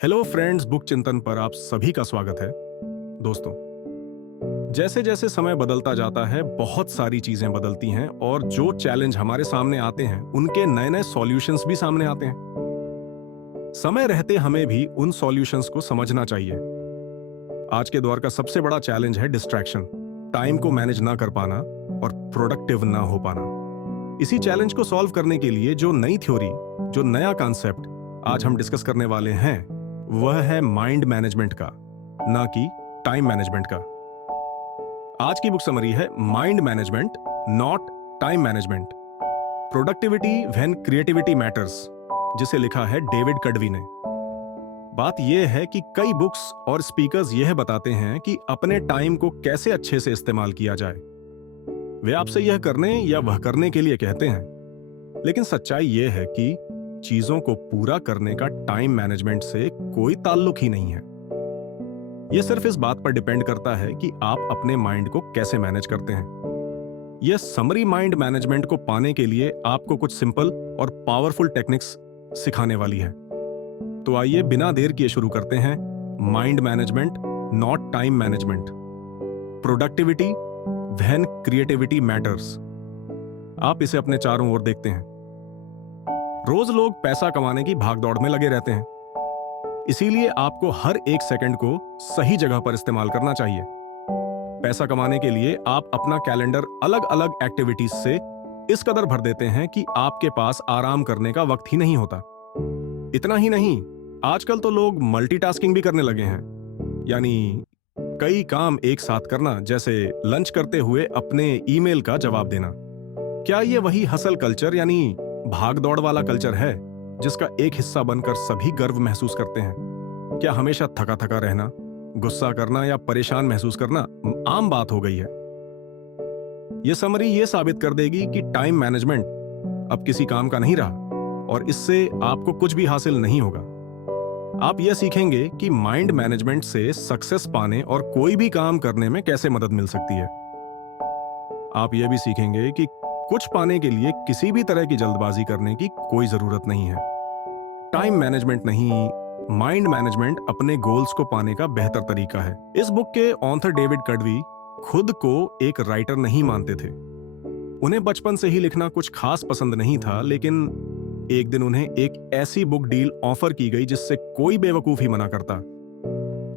Hello friends, book चिंतन पर आप सभी का स्वागत है। दोस्तों, जैसे जैसे समय बदलता जाता है बहुत सारी चीजें बदलती हैं और जो चैलेंज हमारे सामने आते हैं उनके नए नए सॉल्यूशंस भी सामने आते हैं। समय रहते हमें भी उन सॉल्यूशंस को समझना चाहिए। आज के दौर का सबसे बड़ा चैलेंज है डिस्ट्रैक्शन, टाइम को मैनेज ना कर पाना और प्रोडक्टिव ना हो पाना। इसी चैलेंज को सॉल्व करने के लिए जो नई थ्योरी, जो नया कॉन्सेप्ट आज हम डिस्कस करने वाले हैं वह है माइंड मैनेजमेंट का, ना कि टाइम मैनेजमेंट का। आज की बुक समरी है mind management not time management, productivity when creativity matters, जिसे लिखा है डेविड कड़वी ने। बात यह है कि कई बुक्स और स्पीकर्स यह बताते हैं कि अपने टाइम को कैसे अच्छे से इस्तेमाल किया जाए। वे आपसे यह करने या वह करने के लिए कहते हैं, लेकिन सच्चाई यह है कि चीजों को पूरा करने का टाइम मैनेजमेंट से कोई ताल्लुक ही नहीं है। यह सिर्फ इस बात पर डिपेंड करता है कि आप अपने माइंड को कैसे मैनेज करते हैं। यह समरी माइंड मैनेजमेंट को पाने के लिए आपको कुछ सिंपल और पावरफुल टेक्निक्स सिखाने वाली है। तो आइए बिना देर किए शुरू करते हैं mind management not time management, productivity when creativity matters. आप इसे अपने चारों ओर देखते हैं। रोज लोग पैसा कमाने की भागदौड़ में लगे रहते हैं, इसीलिए आपको हर एक सेकंड को सही जगह पर इस्तेमाल करना चाहिए। पैसा कमाने के लिए आप अपना कैलेंडर अलग अलग एक्टिविटीज से इस कदर भर देते हैं कि आपके पास आराम करने का वक्त ही नहीं होता। इतना ही नहीं, आजकल तो लोग मल्टीटास्किंग भी करने लगे हैं, यानी कई काम एक साथ करना, जैसे लंच करते हुए अपने ईमेल का जवाब देना। क्या ये वही हसल कल्चर यानी भाग दौड़ वाला कल्चर है जिसका एक हिस्सा बनकर सभी गर्व महसूस करते हैं? क्या हमेशा थका थका रहना, गुस्सा करना या परेशान महसूस करना आम बात हो गई है? यह समरी यह साबित कर देगी कि टाइम मैनेजमेंट अब किसी काम का नहीं रहा और इससे आपको कुछ भी हासिल नहीं होगा। आप यह सीखेंगे कि माइंड मैनेजमेंट से सक्सेस पाने और कोई भी काम करने में कैसे मदद मिल सकती है। आप यह भी सीखेंगे कि कुछ पाने के लिए किसी भी तरह की जल्दबाजी करने की कोई जरूरत नहीं है। टाइम मैनेजमेंट नहीं, माइंड मैनेजमेंट अपने गोल्स को पाने का बेहतर तरीका है। इस बुक के ऑथर डेविड कड़वी खुद को एक राइटर नहीं मानते थे। उन्हें बचपन से ही लिखना कुछ खास पसंद नहीं था, लेकिन एक दिन उन्हें एक ऐसी बुक डील ऑफर की गई जिससे कोई बेवकूफ ही मना करता।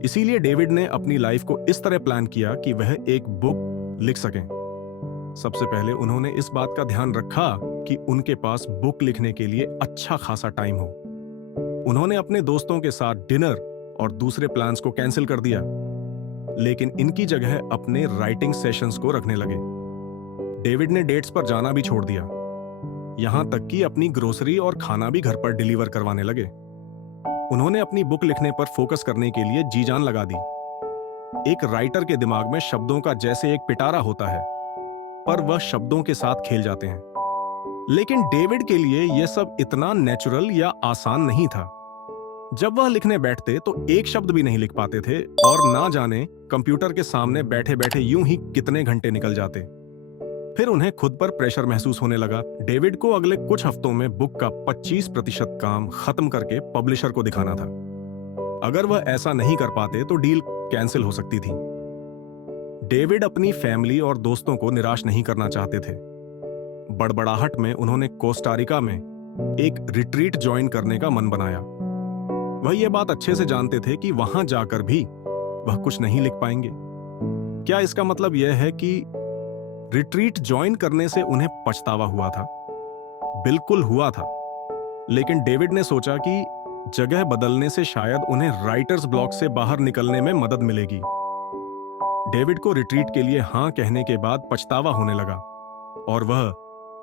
इसीलिए डेविड ने अपनी लाइफ को इस तरह प्लान किया कि वह एक बुक लिख सकें। सबसे पहले उन्होंने इस बात का ध्यान रखा कि उनके पास बुक लिखने के लिए अच्छा खासा टाइम हो। उन्होंने अपने दोस्तों के साथ डिनर और दूसरे प्लान्स को कैंसिल कर दिया, लेकिन इनकी जगह अपने राइटिंग सेशंस को रखने लगे। डेविड ने डेट्स पर जाना भी छोड़ दिया, यहां तक कि अपनी ग्रोसरी और खाना भी घर पर डिलीवर करवाने लगे। उन्होंने अपनी बुक लिखने पर फोकस करने के लिए जी जान लगा दी। एक राइटर के दिमाग में शब्दों का जैसे एक पिटारा होता है, पर वह शब्दों के साथ खेल जाते हैं। लेकिन डेविड के लिए यह सब इतना नेचुरल या आसान नहीं था। जब वह लिखने बैठते तो एक शब्द भी नहीं लिख पाते थे और ना जाने कंप्यूटर के सामने बैठे बैठे यूं ही कितने घंटे निकल जाते। फिर उन्हें खुद पर प्रेशर महसूस होने लगा। डेविड को अगले कुछ हफ्तों में बुक का 25% काम खत्म करके पब्लिशर को दिखाना था। अगर वह ऐसा नहीं कर पाते तो डील कैंसिल हो सकती थी। डेविड अपनी फैमिली और दोस्तों को निराश नहीं करना चाहते थे। बड़बड़ाहट में उन्होंने कोस्टारिका में एक रिट्रीट ज्वाइन करने का मन बनाया। वह यह बात अच्छे से जानते थे कि वहां जाकर भी वह कुछ नहीं लिख पाएंगे। क्या इसका मतलब यह है कि रिट्रीट ज्वाइन करने से उन्हें पछतावा हुआ था? बिल्कुल हुआ था, लेकिन डेविड ने सोचा कि जगह बदलने से शायद उन्हें राइटर्स ब्लॉक से बाहर निकलने में मदद मिलेगी। डेविड को रिट्रीट के लिए हां कहने के बाद पछतावा होने लगा और वह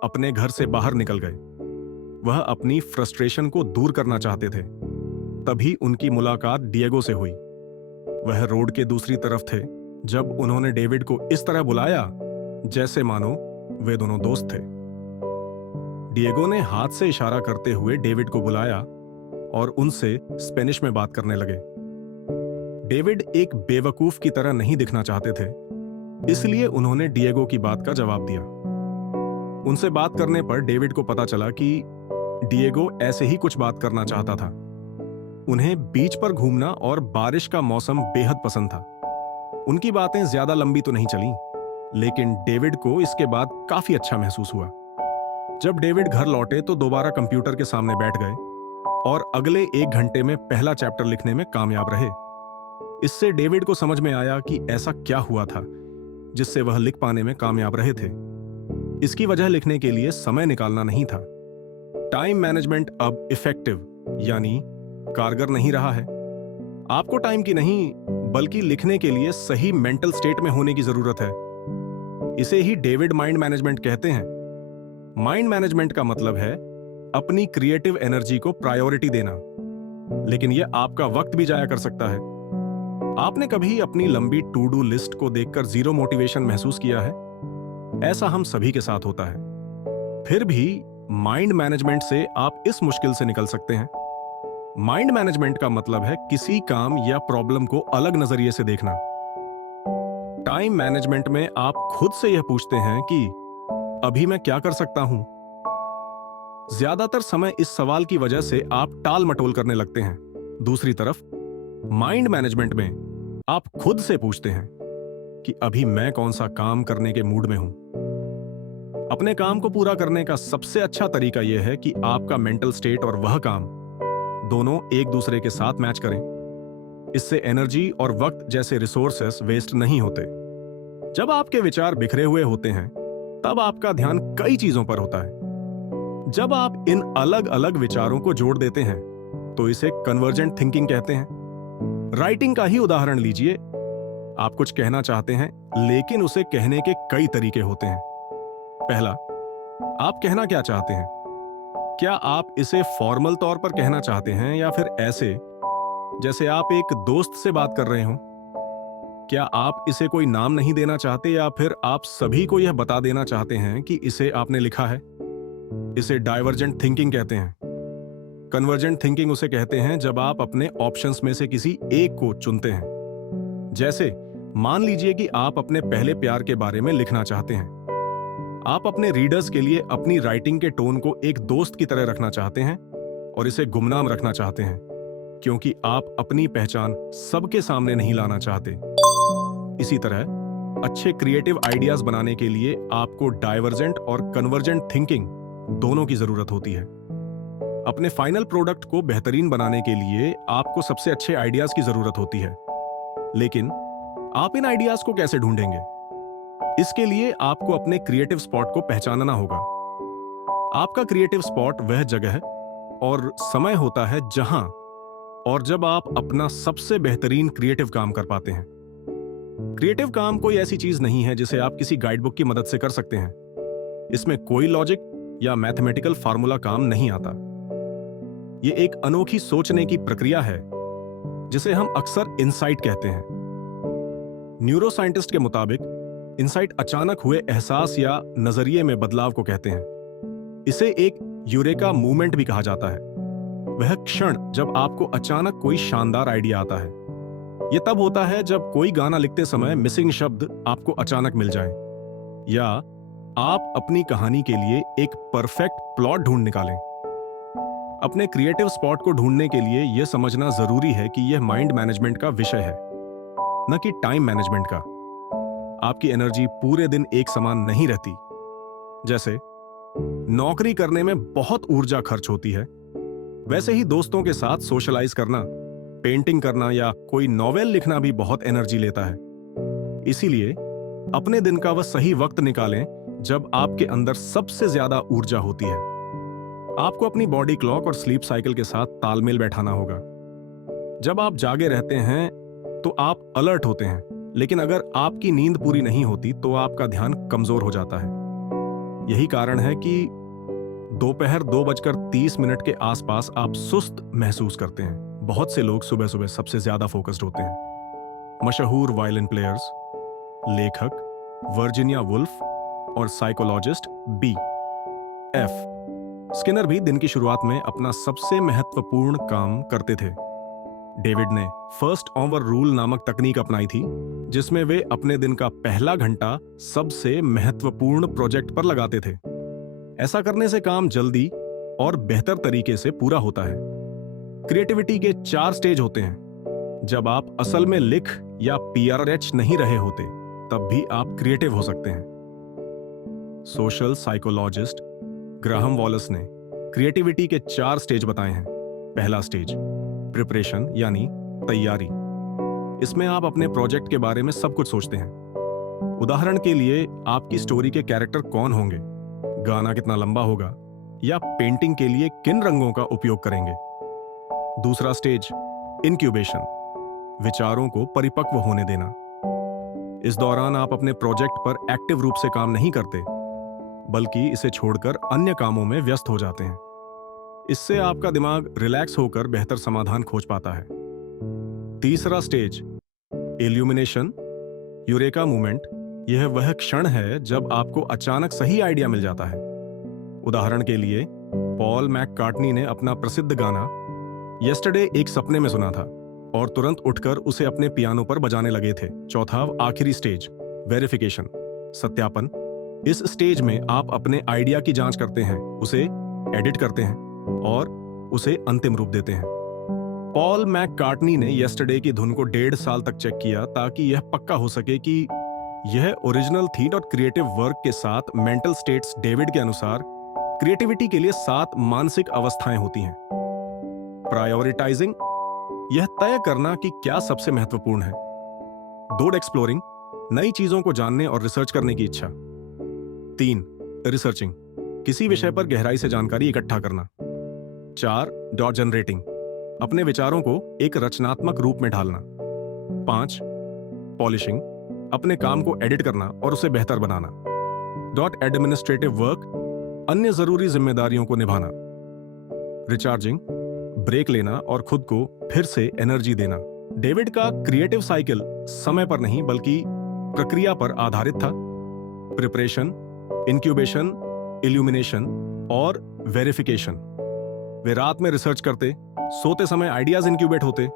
अपने घर से बाहर निकल गए। वह अपनी फ्रस्ट्रेशन को दूर करना चाहते थे। तभी उनकी मुलाकात डिएगो से हुई। वह रोड के दूसरी तरफ थे जब उन्होंने डेविड को इस तरह बुलाया जैसे मानो वे दोनों दोस्त थे। डिएगो ने हाथ से इशारा करते हुए डेविड को बुलाया और उनसे स्पेनिश में बात करने लगे। डेविड एक बेवकूफ की तरह नहीं दिखना चाहते थे, इसलिए उन्होंने डिएगो की बात का जवाब दिया। उनसे बात करने पर डेविड को पता चला कि डिएगो ऐसे ही कुछ बात करना चाहता था। उन्हें बीच पर घूमना और बारिश का मौसम बेहद पसंद था। उनकी बातें ज्यादा लंबी तो नहीं चलीं, लेकिन डेविड को इसके बाद काफी अच्छा महसूस हुआ। जब डेविड घर लौटे तो दोबारा कंप्यूटर के सामने बैठ गए और अगले 1 घंटे में पहला चैप्टर लिखने में कामयाब रहे। इससे डेविड को समझ में आया कि ऐसा क्या हुआ था जिससे वह लिख पाने में कामयाब रहे थे। इसकी वजह लिखने के लिए समय निकालना नहीं था। टाइम मैनेजमेंट अब इफेक्टिव यानी कारगर नहीं रहा है। आपको टाइम की नहीं, बल्कि लिखने के लिए सही मेंटल स्टेट में होने की जरूरत है। इसे ही डेविड माइंड मैनेजमेंट कहते हैं। माइंड मैनेजमेंट का मतलब है अपनी क्रिएटिव एनर्जी को प्रायोरिटी देना, लेकिन यह आपका वक्त भी जाया कर सकता है। आपने कभी अपनी लंबी टू डू लिस्ट को देखकर जीरो मोटिवेशन महसूस किया है? ऐसा हम सभी के साथ होता है। फिर भी माइंड मैनेजमेंट से आप इस मुश्किल से निकल सकते हैं। माइंड मैनेजमेंट का मतलब है किसी काम या प्रॉब्लम को अलग नजरिए से देखना। टाइम मैनेजमेंट में आप खुद से यह पूछते हैं कि अभी मैं क्या कर सकता हूं? ज्यादातर समय इस सवाल की वजह से आप टाल मटोल करने लगते हैं। दूसरी तरफ माइंड मैनेजमेंट में आप खुद से पूछते हैं कि अभी मैं कौन सा काम करने के मूड में हूं। अपने काम को पूरा करने का सबसे अच्छा तरीका यह है कि आपका मेंटल स्टेट और वह काम दोनों एक दूसरे के साथ मैच करें। इससे एनर्जी और वक्त जैसे रिसोर्सेस वेस्ट नहीं होते। जब आपके विचार बिखरे हुए होते हैं तब आपका ध्यान कई चीजों पर होता है। जब आप इन अलग अलग विचारों को जोड़ देते हैं तो इसे कन्वर्जेंट थिंकिंग कहते हैं। राइटिंग का ही उदाहरण लीजिए। आप कुछ कहना चाहते हैं, लेकिन उसे कहने के कई तरीके होते हैं। पहला, आप कहना क्या चाहते हैं? क्या आप इसे फॉर्मल तौर पर कहना चाहते हैं या फिर ऐसे जैसे आप एक दोस्त से बात कर रहे हो? क्या आप इसे कोई नाम नहीं देना चाहते या फिर आप सभी को यह बता देना चाहते हैं कि इसे आपने लिखा है? इसे डाइवर्जेंट थिंकिंग कहते हैं। कन्वर्जेंट थिंकिंग उसे कहते हैं जब आप अपने ऑप्शंस में से किसी एक को चुनते हैं। जैसे मान लीजिए कि आप अपने पहले प्यार के बारे में लिखना चाहते हैं। आप अपने रीडर्स के लिए अपनी राइटिंग के टोन को एक दोस्त की तरह रखना चाहते हैं और इसे गुमनाम रखना चाहते हैं, क्योंकि आप अपनी पहचान सबके सामने नहीं लाना चाहते। इसी तरह अच्छे क्रिएटिव आइडियाज बनाने के लिए आपको डाइवर्जेंट और कन्वर्जेंट थिंकिंग दोनों की जरूरत होती है। अपने फाइनल प्रोडक्ट को बेहतरीन बनाने के लिए आपको सबसे अच्छे आइडियाज की जरूरत होती है, लेकिन आप इन आइडियाज को कैसे ढूंढेंगे? इसके लिए आपको अपने क्रिएटिव स्पॉट को पहचानना होगा। आपका क्रिएटिव स्पॉट वह जगह है और समय होता है जहां और जब आप अपना सबसे बेहतरीन क्रिएटिव काम कर पाते हैं। क्रिएटिव काम कोई ऐसी चीज नहीं है जिसे आप किसी गाइडबुक की मदद से कर सकते हैं। इसमें कोई लॉजिक या मैथमेटिकल फार्मूला काम नहीं आता। यह एक अनोखी सोचने की प्रक्रिया है जिसे हम अक्सर इंसाइट कहते हैं। न्यूरोसाइंटिस्ट के मुताबिक इंसाइट अचानक हुए एहसास या नजरिए में बदलाव को कहते हैं। इसे एक यूरेका मूवमेंट भी कहा जाता है। वह क्षण जब आपको अचानक कोई शानदार आइडिया आता है। यह तब होता है जब कोई गाना लिखते समय मिसिंग शब्द आपको अचानक मिल जाए, या आप अपनी कहानी के लिए एक परफेक्ट प्लॉट ढूंढ निकालें। अपने क्रिएटिव स्पॉट को ढूंढने के लिए यह समझना जरूरी है कि यह माइंड मैनेजमेंट का विषय है, न कि टाइम मैनेजमेंट का। आपकी एनर्जी पूरे दिन एक समान नहीं रहती। जैसे नौकरी करने में बहुत ऊर्जा खर्च होती है, वैसे ही दोस्तों के साथ सोशलाइज करना, पेंटिंग करना या कोई नॉवेल लिखना भी बहुत एनर्जी लेता है। इसीलिए अपने दिन का वह सही वक्त निकालें जब आपके अंदर सबसे ज्यादा ऊर्जा होती है। आपको अपनी बॉडी क्लॉक और स्लीप साइकिल के साथ तालमेल बैठाना होगा। जब आप जागे रहते हैं तो आप अलर्ट होते हैं, लेकिन अगर आपकी नींद पूरी नहीं होती तो आपका ध्यान कमजोर हो जाता है। यही कारण है कि दोपहर 2:30 के आसपास आप सुस्त महसूस करते हैं। बहुत से लोग सुबह सुबह सबसे ज्यादा फोकस्ड होते हैं। मशहूर वायलिन प्लेयर्स, लेखक वर्जीनिया वुल्फ और साइकोलॉजिस्ट B.F. स्किनर भी दिन की शुरुआत में अपना सबसे महत्वपूर्ण काम करते थे। डेविड ने फर्स्ट ऑवर रूल नामक तकनीक अपनाई थी, जिसमें वे अपने दिन का पहला घंटा सबसे महत्वपूर्ण प्रोजेक्ट पर लगाते थे। ऐसा करने से काम जल्दी और बेहतर तरीके से पूरा होता है। क्रिएटिविटी के 4 स्टेज होते हैं। जब आप असल में लिख या पीआरएच नहीं रहे होते, तब भी आप क्रिएटिव हो सकते हैं। सोशल साइकोलॉजिस्ट ग्राहम वॉलस ने क्रिएटिविटी के 4 स्टेज बताए हैं। पहला स्टेज प्रिपरेशन यानी तैयारी। इसमें आप अपने प्रोजेक्ट के बारे में सब कुछ सोचते हैं। उदाहरण के लिए, आपकी स्टोरी के कैरेक्टर कौन होंगे, गाना कितना लंबा होगा, या पेंटिंग के लिए किन रंगों का उपयोग करेंगे। दूसरा स्टेज इनक्यूबेशन, विचारों को परिपक्व होने देना। इस दौरान आप अपने प्रोजेक्ट पर एक्टिव रूप से काम नहीं करते, बल्कि इसे छोड़कर अन्य कामों में व्यस्त हो जाते हैं। इससे आपका दिमाग रिलैक्स होकर बेहतर समाधान खोज पाता है। तीसरा स्टेज इल्यूमिनेशन, यूरेका मूवमेंट। यह वह क्षण है जब आपको अचानक सही आइडिया मिल जाता है। उदाहरण के लिए, पॉल मैककार्टनी ने अपना प्रसिद्ध गाना यस्टरडे एक सपने में सुना था और तुरंत उठकर उसे अपने पियानो पर बजाने लगे थे। चौथा आखिरी स्टेज वेरिफिकेशन, सत्यापन। इस स्टेज में आप अपने आइडिया की जांच करते हैं, उसे एडिट करते हैं और उसे अंतिम रूप देते हैं। पॉल मैककार्टनी ने यस्टरडे की धुन को 1.5 साल तक चेक किया ताकि यह पक्का हो सके कि यह ओरिजिनल थी और क्रिएटिव वर्क के साथ मेंटल स्टेट्स। डेविड के अनुसार क्रिएटिविटी के लिए 7 मानसिक अवस्थाएं होती हैं। प्रायोरिटाइजिंग, यह तय करना कि क्या सबसे महत्वपूर्ण है। दो एक्सप्लोरिंग, नई चीजों को जानने और रिसर्च करने की इच्छा। 3 रिसर्चिंग, किसी विषय पर गहराई से जानकारी इकट्ठा करना। 4 डॉट जनरेटिंग, अपने विचारों को एक रचनात्मक रूप में ढालना। 5 पॉलिशिंग, अपने काम को एडिट करना और उसे बेहतर बनाना। डॉट एडमिनिस्ट्रेटिव वर्क, अन्य जरूरी जिम्मेदारियों को निभाना। रिचार्जिंग, ब्रेक लेना और खुद को फिर से एनर्जी देना। डेविड का क्रिएटिव साइकिल समय पर नहीं बल्कि प्रक्रिया पर आधारित था। प्रिपरेशन, इंक्यूबेशन, इल्यूमिनेशन और वेरिफिकेशन। वे रात में रिसर्च करते, सोते समय आइडियाज इंक्यूबेट होते,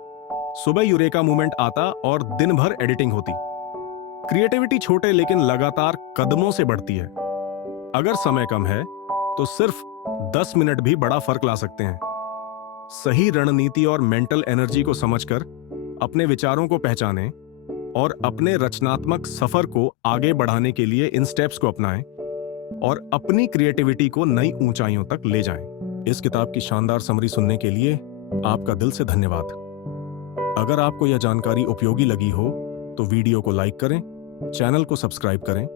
सुबह यूरेका मूवमेंट आता और दिन भर एडिटिंग होती। क्रिएटिविटी छोटे लेकिन लगातार कदमों से बढ़ती है। अगर समय कम है तो सिर्फ 10 मिनट भी बड़ा फर्क ला सकते हैं। सही रणनीति और मेंटल एनर्जी को समझकर अपने विचारों को पहचानें और अपने रचनात्मक सफर को आगे बढ़ाने के लिए इन स्टेप्स को अपनाएं और अपनी क्रिएटिविटी को नई ऊंचाइयों तक ले जाएं। इस किताब की शानदार समरी सुनने के लिए आपका दिल से धन्यवाद। अगर आपको यह जानकारी उपयोगी लगी हो तो वीडियो को लाइक करें, चैनल को सब्सक्राइब करें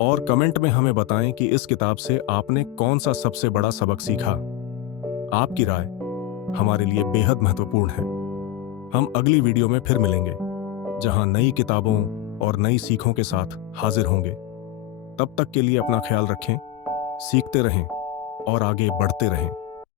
और कमेंट में हमें बताएं कि इस किताब से आपने कौन सा सबसे बड़ा सबक सीखा। आपकी राय हमारे लिए बेहद महत्वपूर्ण है। हम अगली वीडियो में फिर मिलेंगे, जहां नई किताबों और नई सीखों के साथ हाजिर होंगे। तब तक के लिए अपना ख्याल रखें, सीखते रहें और आगे बढ़ते रहें।